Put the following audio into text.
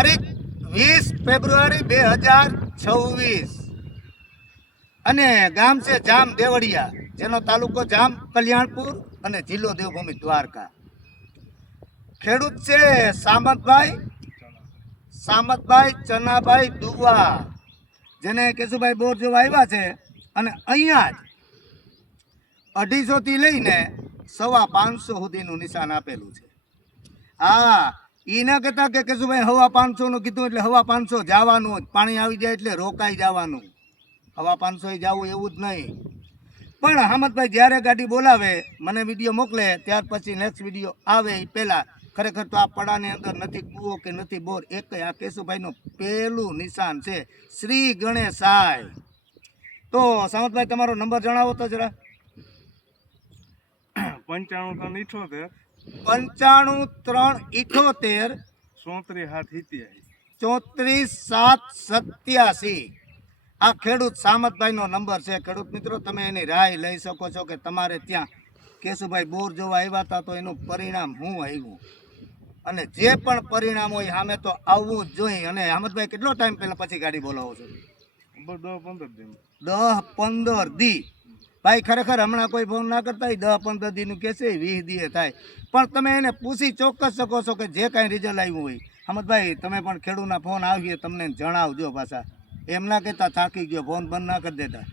તારીખ 20 ફેબ્રુઆરી 2026 અને ગામ છે જામ દેવળિયા, જેનો તાલુકો જામ કલ્યાણપુર અને જિલ્લો દેવભૂમિ દ્વારકા. ખેડૂત છે સામતભાઈ ચનાભાઈ દુવા, જેને કેશુભાઈ બોર જેવા આવ્યા છે. અને અહીંયા જ 250 થી લઈને 550 સુધીનું નિશાન આપેલું છે. હા, ઈ ના કહેતા કે કેશુભાઈ 550 નું કીધું એટલે 550 જવાનું, પાણી આવી જાય એટલે રોકાઈ જવાનું. 550 જવું એવું જ નહીં. પણ અહમદભાઈ જ્યારે ગાડી બોલાવે, મને વિડીયો મોકલે, ત્યાર પછી નેક્સ્ટ વિડીયો આવે એ પહેલાં ખરેખર તો આ પડાની અંદર નથી કૂવો કે નથી બોર, એક આ કેશુભાઈનું પહેલું નિશાન છે, શ્રી ગણેશાય. તો સામતભાઈ તમારો નંબર જણાવો તો જરા. 95 95 378 34 787. આ ખેડૂત સામતભાઈનો નંબર છે. ખેડૂત મિત્રો, તમે એની રાય લઈ શકો છો કે તમારે ત્યાં કેશુભાઈ બોર જોવા આવ્યા હતા તો એનું પરિણામ શું આવ્યું, અને જે પણ પરિણામ હોય સામે તો આવવું જ જોઈએ. અને અહમદભાઈ કેટલો ટાઈમ પહેલા પછી ગાડી બોલાવો છો? 10-15 દી. ભાઈ ખરેખર હમણાં કોઈ ફોન ના કરતા, 10-15 દીનું કહેશે, 20 દીએ થાય. પણ તમે એને પૂછી ચોક્કસ શકો છો કે જે કાંઈ રિઝલ્ટ આવ્યું હોય. અહમદભાઈ, તમે પણ ખેડૂતના ફોન આવીએ તમને જણાવજો પાછા, એમ ના કહેતા થાકી ગયો, ફોન બંધ ના કરી દેતા.